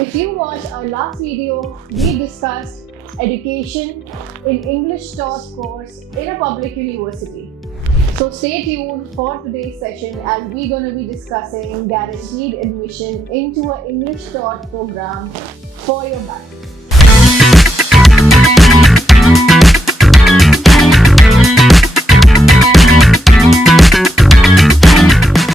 If you watched our last video, we discussed education in English-taught course in a public university. So stay tuned for today's session as we're going to be discussing guaranteed admission into an English-taught program for your bachelor.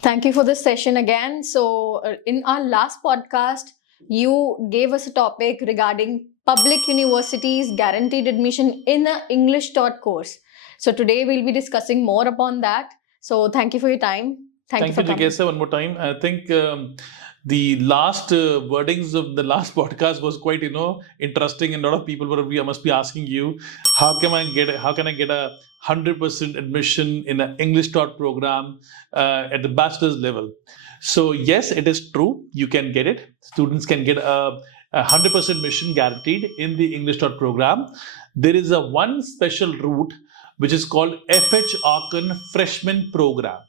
Thank you for this session again. So in our last podcast, you gave us a topic regarding public universities guaranteed admission in an English-taught course. So today we'll be discussing more upon that. So thank you for your time. Thank you, Jigesa, one more time. I think the last wordings of the last podcast was quite, interesting, and a lot of people must be asking you, how can I get a 100% admission in an English-taught program at the bachelor's level? So yes, it is true. You can get it. Students can get a 100% admission guaranteed in the English-taught program. There is one special route which is called FH Aachen freshman program.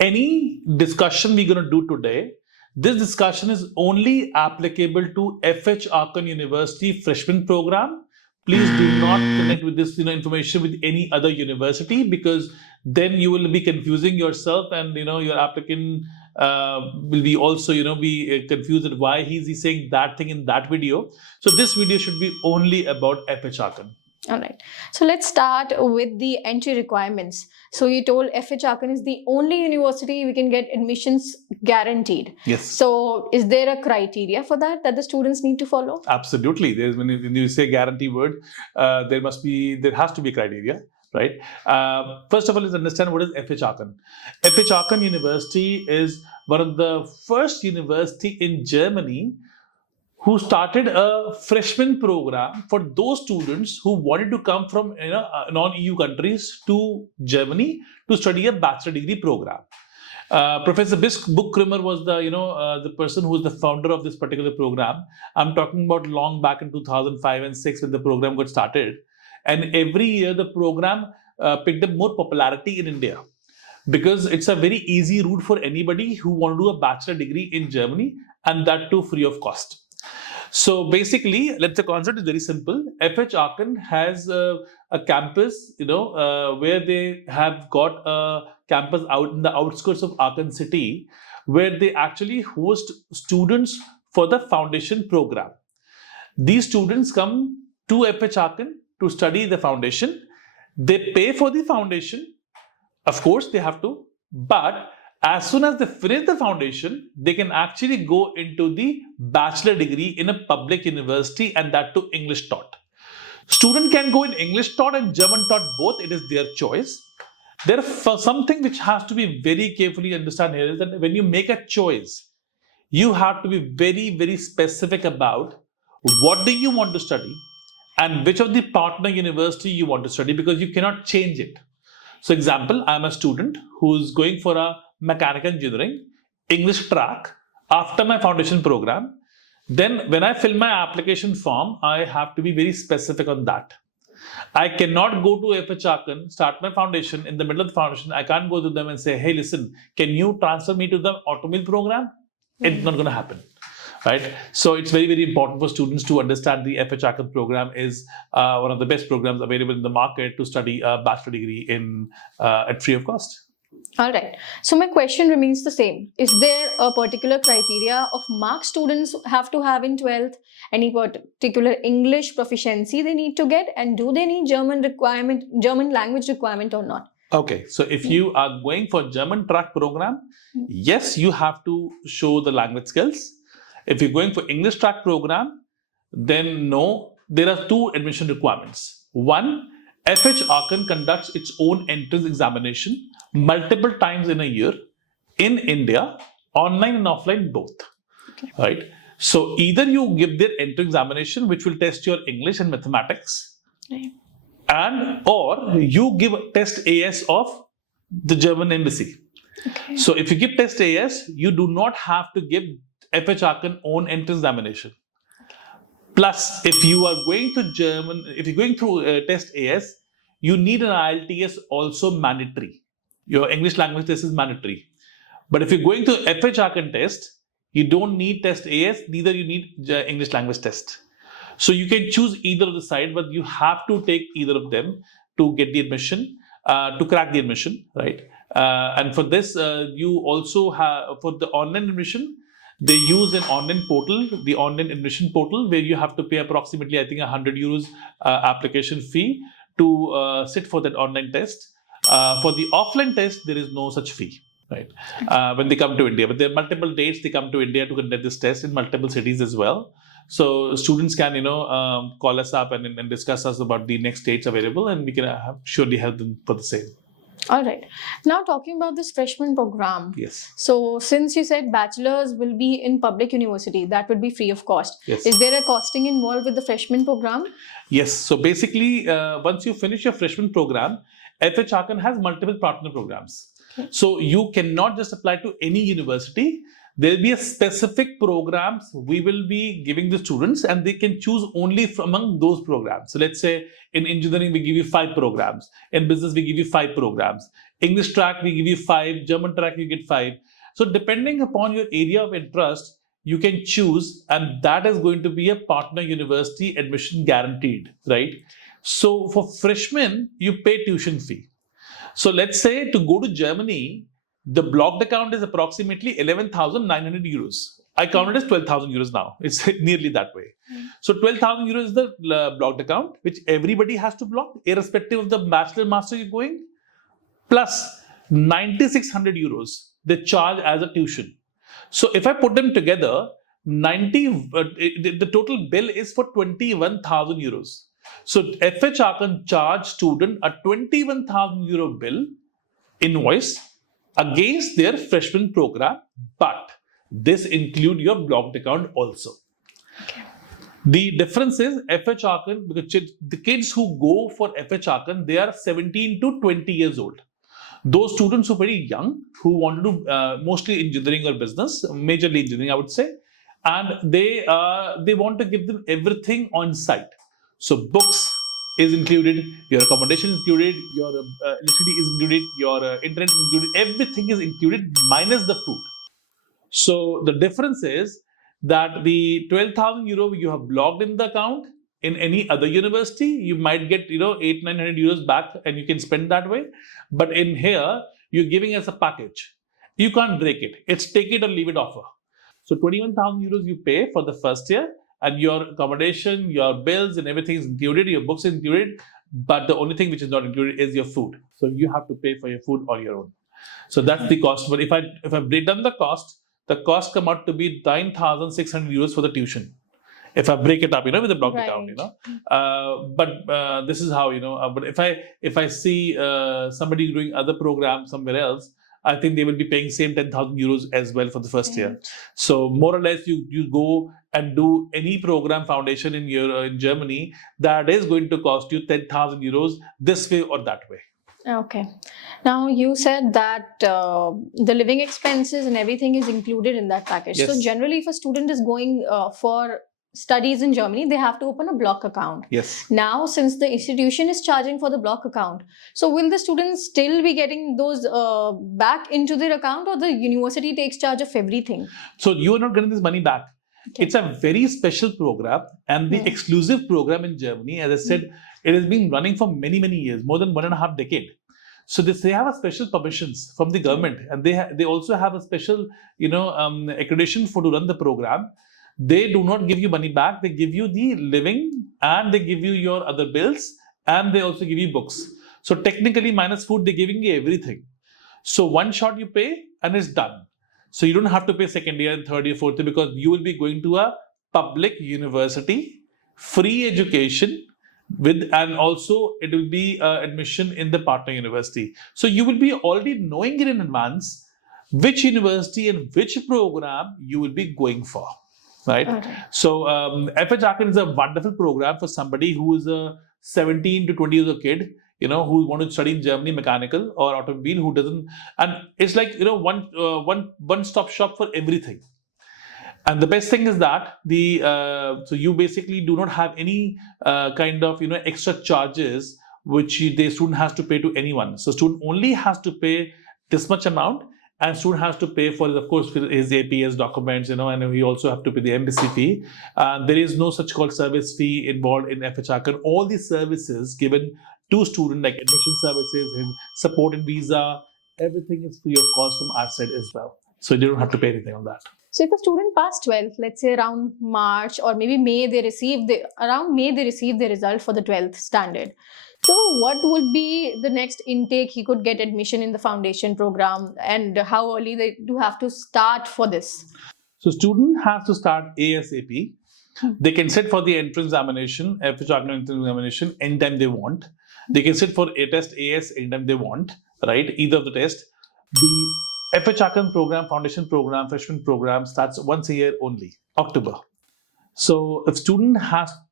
Any discussion we're going to do today, this discussion is only applicable to FH Aachen University freshman program. Please do not connect with this information with any other university, because then you will be confusing yourself, and your applicant will be also be confused at why he's saying that thing in that video. So this video should be only about FH Aachen. All right. So let's start with the entry requirements. So you told FH Aachen is the only university we can get admissions guaranteed. Yes. So is there a criteria for that the students need to follow? Absolutely. When you say guarantee word, there has to be criteria, right? First of all, let's understand what is FH Aachen. FH Aachen University is one of the first university in Germany who started a freshman program for those students who wanted to come from non-EU countries to Germany to study a bachelor degree program. Professor Buchkrummer was the person who was the founder of this particular program. I'm talking about long back in 2005 and 6 when the program got started. And every year the program picked up more popularity in India, because it's a very easy route for anybody who want to do a bachelor degree in Germany, and that too free of cost. So basically, the concept is very simple. FH Aachen has a campus, where they have got a campus out in the outskirts of Aachen city, where they actually host students for the foundation program. These students come to FH Aachen to study the foundation. They pay for the foundation. Of course, they have to, but as soon as they finish the foundation, they can actually go into the bachelor degree in a public university, and that too English taught. Student can go in English taught and German taught both. It is their choice. Something which has to be very carefully understand here is that when you make a choice, you have to be very, very specific about what do you want to study and which of the partner university you want to study, because you cannot change it. So example, I'm a student who's going for a mechanical engineering English track after my foundation program. Then when I fill my application form, I have to be very specific on that. I cannot go to FH Aachen, start my foundation. In the middle of the foundation, I can't go to them and say, hey, listen, can you transfer me to the automobile program? It's not going to happen, right? So it's very, very important for students to understand the FH Aachen program is one of the best programs available in the market to study a bachelor degree at free of cost. All right. So my question remains the same. Is there a particular criteria of marks students have to have in 12th? Any particular English proficiency they need to get? And do they need German language requirement or not? Okay. So if you are going for German track program, yes, you have to show the language skills. If you're going for English track program, then no. There are two admission requirements. One, FH Aachen conducts its own entrance examination multiple times in a year in India, online and offline both. Okay. Right? So either you give their entrance examination, which will test your English and mathematics, right, and or you give Test AS of the German embassy. Okay. So if you give Test AS, you do not have to give FH Aachen own entrance examination. Plus, if you are going to if you're going through Test AS, you need an ILTS also mandatory. Your English language test is mandatory. But if you're going to FH Aachen test, You don't need Test AS, neither you need English language test. So you can choose either of the side, but you have to take either of them to get the admission, to crack the admission, right? And for this, you also have, for the online admission, they use an online portal, the online admission portal, where you have to pay approximately, I think, €100 application fee to sit for that online test. For the offline test, there is no such fee, right? When they come to India, but there are multiple dates they come to India to conduct this test in multiple cities as well. So students can, call us up and discuss us about the next dates available, and we can surely help them for the same. All right. Now talking about this freshman program. Yes. So since you said bachelors will be in public university, that would be free of cost. Yes. Is there a costing involved with the freshman program? Yes. So basically, once you finish your freshman program, FH Aachen has multiple partner programs. Okay. So you cannot just apply to any university. There will be a specific programs we will be giving the students, and they can choose only from among those programs. So let's say in engineering, we give you 5 programs. In business, we give you 5 programs. English track, we give you 5. German track, you get 5. So depending upon your area of interest, you can choose, and that is going to be a partner university admission guaranteed, right? So for freshmen, you pay tuition fee. So let's say to go to Germany, the blocked account is approximately €11,900. I count it as €12,000 now. It's nearly that way. So €12,000 is the blocked account, which everybody has to block, irrespective of the bachelor, master you're going, plus €9,600 they charge as a tuition. So if I put them together, the total bill is for €21,000. So FH Aachen charge student a €21,000 bill invoice against their freshman program, but this include your blocked account also. Okay. The difference is FH Aachen, because the kids who go for FH Aachen, they are 17 to 20 years old. Those students who are very young, who want to do mostly engineering or business, majorly engineering, I would say, and they want to give them everything on site. So books is included, your accommodation is included, your electricity is included, your internet is included, everything is included minus the food. So the difference is that the €12,000 you have blocked in the account. In any other university, you might get €800-900 back, and you can spend that way. But in here, you're giving us a package. You can't break it. It's take it or leave it offer. So €21,000 you pay for the first year, and your accommodation, your bills, and everything is included. Your books is included, but the only thing which is not included is your food. So you have to pay for your food on your own. So that's the cost. But if I break down the cost come out to be €9,600 for the tuition. If I break it up, with the blocked account, but this is how, but if I see somebody doing other programs somewhere else, I think they will be paying same €10,000 as well for the first year. So more or less, you go and do any program foundation in Germany, that is going to cost you €10,000 this way or that way. Okay. Now you said that the living expenses and everything is included in that package. Yes. So generally, if a student is going for studies in Germany, they have to open a block account. Yes. Now, since the institution is charging for the block account, so will the students still be getting those back into their account, or the university takes charge of everything? So you are not getting this money back. Okay. It's a very special program, and the exclusive program in Germany, as I said, it has been running for many, many years, more than 1.5 decades. So they have a special permissions from the government, and they also have a special, accreditation for to run the program. They do not give you money back. They give you the living, and they give you your other bills, and they also give you books. So technically, minus food, they're giving you everything. So one shot you pay, and it's done. So you don't have to pay second year, third year, fourth year, because you will be going to a public university, free education, and also it will be admission in the partner university. So you will be already knowing it in advance which university and which program you will be going for. Right. Okay. So FH Aachen is a wonderful program for somebody who is a 17 to 20 years old kid, who want to study in Germany mechanical or automobile, who doesn't, and it's like one stop shop for everything. And the best thing is that so you basically do not have any kind of extra charges which the student has to pay to anyone. So student only has to pay this much amount, and student has to pay for, of course, for his APS documents, and he also have to pay the embassy fee. There is no such called service fee involved in FH Aachen. All the services given to student, like admission services and support in visa, everything is free of cost from our side as well. So they don't have to pay anything on that. So if a student passed 12th, let's say around March or maybe May, they receive the result for the 12th standard. So what would be the next intake? He could get admission in the foundation program, and how early they do have to start for this? So student has to start ASAP. They can sit for the entrance examination, FH Aachen entrance examination, anytime they want. They can sit for a Test AS anytime they want, right? Either of the test. The FH Aachen program, foundation program, freshman program starts once a year only, October. So if student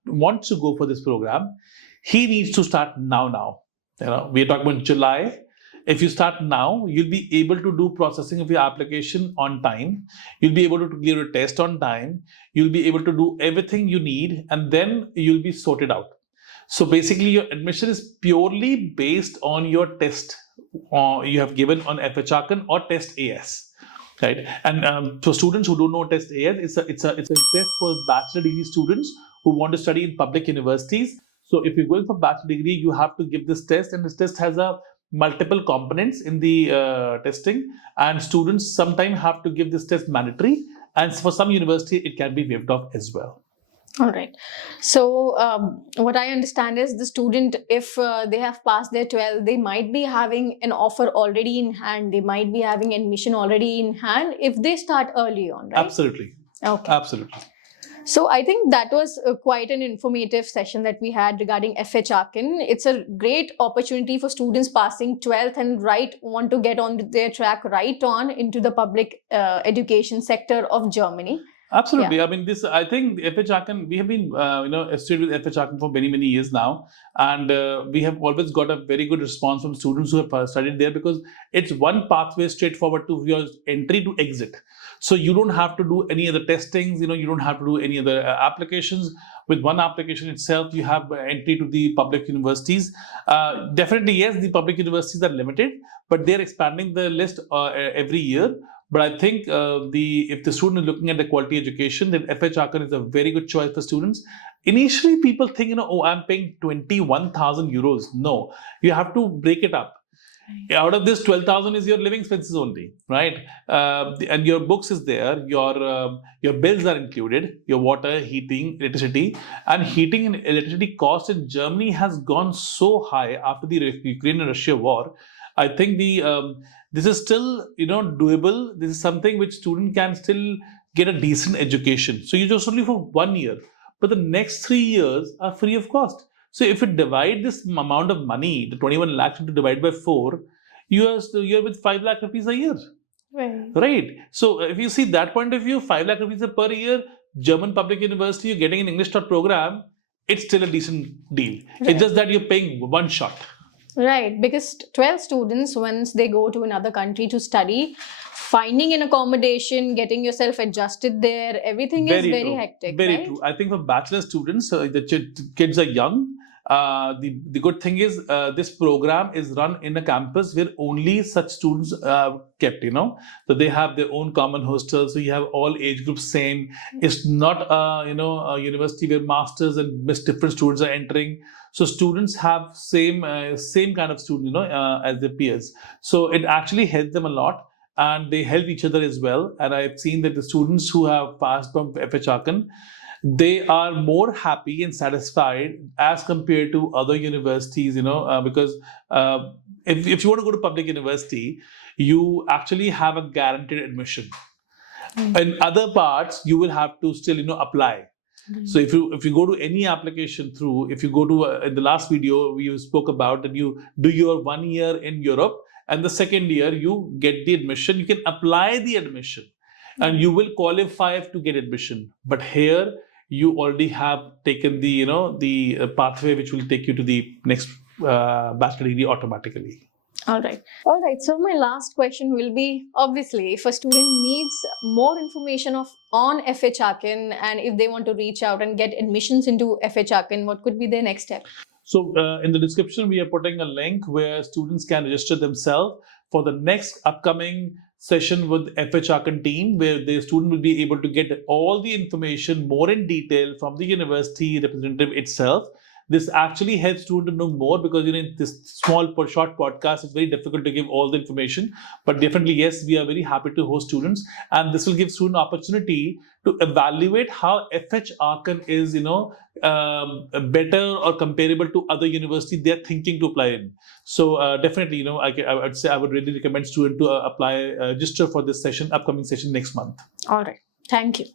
wants to go for this program, he needs to start now. We are talking about July. If you start now, you'll be able to do processing of your application on time. You'll be able to clear a test on time. You'll be able to do everything you need, and then you'll be sorted out. So basically, your admission is purely based on your test you have given on FH Aachen or Test AS, right? And for students who don't know Test AS, it's a test for bachelor degree students who want to study in public universities. So if you're going for bachelor degree, you have to give this test, and this test has multiple components in the testing, and students sometimes have to give this test mandatory, and for some university it can be waived off as well. All right. So what I understand is the student, if they have passed their 12, they might be having an offer already in hand. They might be having admission already in hand if they start early on, right? Absolutely. Okay. Absolutely. So I think that was quite an informative session that we had regarding FH Aachen. It's a great opportunity for students passing 12th and want to get on their track right on into the public education sector of Germany. Absolutely. Yeah. I mean, I think FH Aachen, we have been, associated with FH Aachen for many, many years now. And we have always got a very good response from students who have studied there, because it's one pathway straightforward to your entry to exit. So you don't have to do any other testings, you don't have to do any other applications. With one application itself, you have entry to the public universities. Definitely, yes, the public universities are limited, but they're expanding the list every year. But I think if the student is looking at the quality education, then FH Aachen is a very good choice for students. Initially, people think, I'm paying 21,000 euros. No, you have to break it up. Right. Out of this, 12,000 is your living expenses only, right? And your books is there. Your bills are included. Your water, heating, electricity, and heating and electricity cost in Germany has gone so high after the Ukraine and Russia war. I think this is still doable. This is something which student can still get a decent education. So you just only for 1 year, but the next 3 years are free of cost. So if you divide this amount of money, the 21 lakhs, to divide by 4, you're with 5 lakh rupees a year. Right. So if you see that point of view, 5 lakh rupees per year, German public university, you're getting an English-taught program, it's still a decent deal. Right. It's just that you're paying one shot. Right, because 12 students, once they go to another country to study, finding an accommodation, getting yourself adjusted there, everything is very hectic. Very true. I think for bachelor students, the kids are young. The good thing is this program is run in a campus where only such students are kept, So they have their own common hostels. So you have all age groups same. It's not a university where masters and different students are entering. So students have same kind of student, as their peers. So it actually helps them a lot, and they help each other as well. And I've seen that the students who have passed from FH Aachen, they are more happy and satisfied as compared to other universities, because if you want to go to public university, you actually have a guaranteed admission. In other parts, you will have to still, apply. So if you go to any application through, if you go to in the last video we spoke about that you do your 1 year in Europe, and the second year you get the admission, you can apply the admission, and you will qualify to get admission. But here you already have taken the the pathway which will take you to the next bachelor degree automatically. All right. So my last question will be, obviously, if a student needs more information on FH Aachen, and if they want to reach out and get admissions into FH Aachen, what could be their next step? So in the description, we are putting a link where students can register themselves for the next upcoming session with FH Aachen team where the student will be able to get all the information more in detail from the university representative itself. This actually helps students to know more because in this small short podcast, it's very difficult to give all the information. But definitely, yes, we are very happy to host students, and this will give student opportunity to evaluate how FH Aachen is, better or comparable to other universities they're thinking to apply in. So definitely, I would say I would really recommend students to apply, register for this upcoming session next month. All right. Thank you.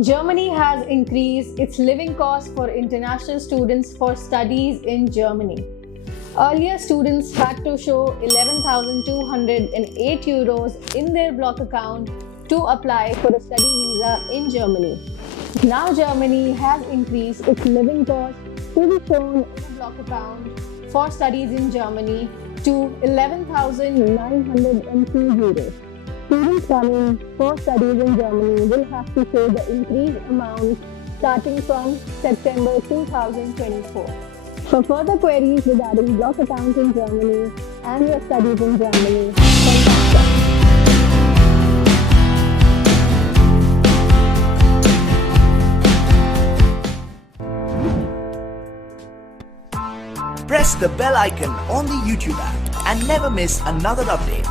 Germany has increased its living costs for international students for studies in Germany. Earlier, students had to show 11,208 euros in their block account to apply for a study visa in Germany. Now, Germany has increased its living cost to be shown in a block account for studies in Germany to 11,902 euros. Students coming for studies in Germany will have to show the increased amount starting from September 2024. For further queries regarding block accounts in Germany and your studies in Germany, contact us. Press the bell icon on the YouTube app and never miss another update.